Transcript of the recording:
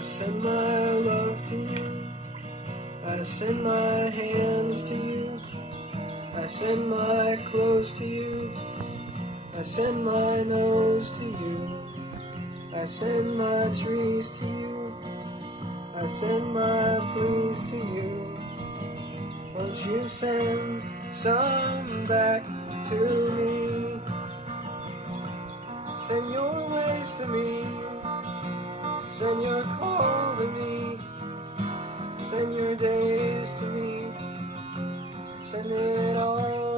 I send my love to you. I send my hands to you. I send my clothes to you. I send my nose to you. I send my trees to you. I send my pleas to you. Won't you send some back to me? Send your ways to me. Send your call to me. Send your days to me. Send it all